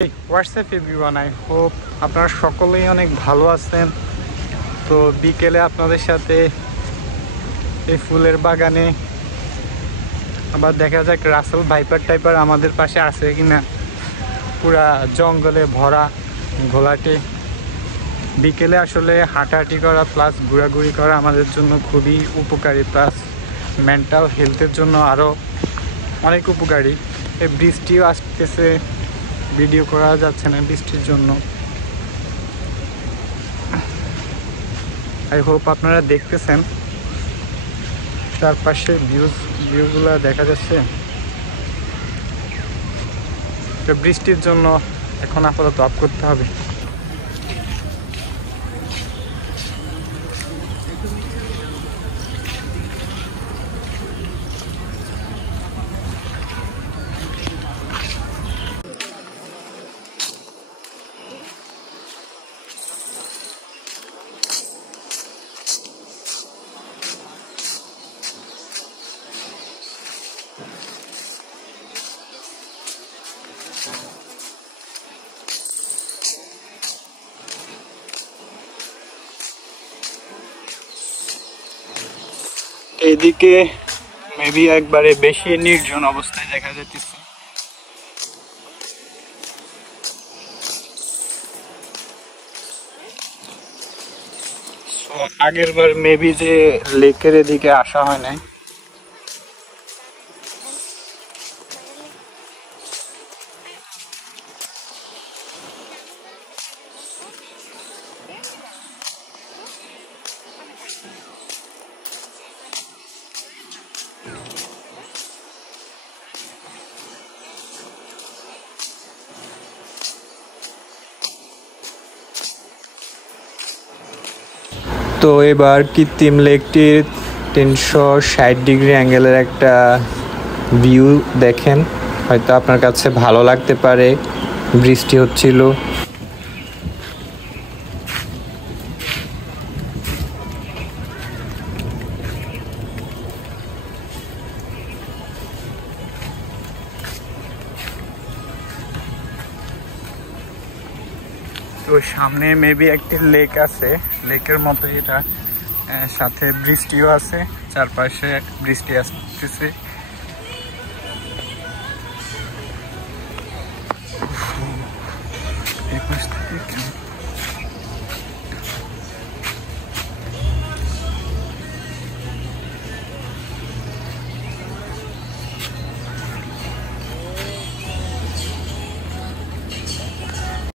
WhatsApp everyone, I hope আপনারা সকলেই অনেক ভালো আছেন। তো বিকেলে আপনাদের সাথে এই ফুলের বাগানে আবার দেখা যাক রাসেল ভাইপার টাইপার আমাদের পাশে আছে কিনা। পুরা জঙ্গলে ভরা ঘোলাটে। বিকেলে আসলে হাঁটাহাঁটি করা প্লাস ঘোরাঘুরি করা আমাদের জন্য খুবই উপকারী, প্লাস মেন্টাল হেলথের জন্য আরও অনেক উপকারী। এই বৃষ্টিও আসতেছে, ভিডিও করা যাচ্ছে না বৃষ্টির জন্য। আই হোপ আপনারা দেখতেছেন চারপাশে ভিউগুলো দেখা যাচ্ছে। তো বৃষ্টির জন্য এখন আপাতত অফ করতে হবে। এইদিকে মেবি একবারে বেশি নির্জন অবস্থায় দেখা যাচ্ছে। আগের বার মেবি যে লেকের এদিকে আসা হয় নাই। তো এবার কৃত্রিম লেকটির 360 ডিগ্রি অ্যাঙ্গেলের একটা ভিউ দেখেন, হয়তো আপনার কাছে ভালো লাগতে পারে। বৃষ্টি হচ্ছিল। তো সামনে মেবি একটি লেক আছে, লেকের মতো এটা, সাথে বৃষ্টিও আছে, চারপাশে বৃষ্টি আসতেছে। এই পাশ থেকে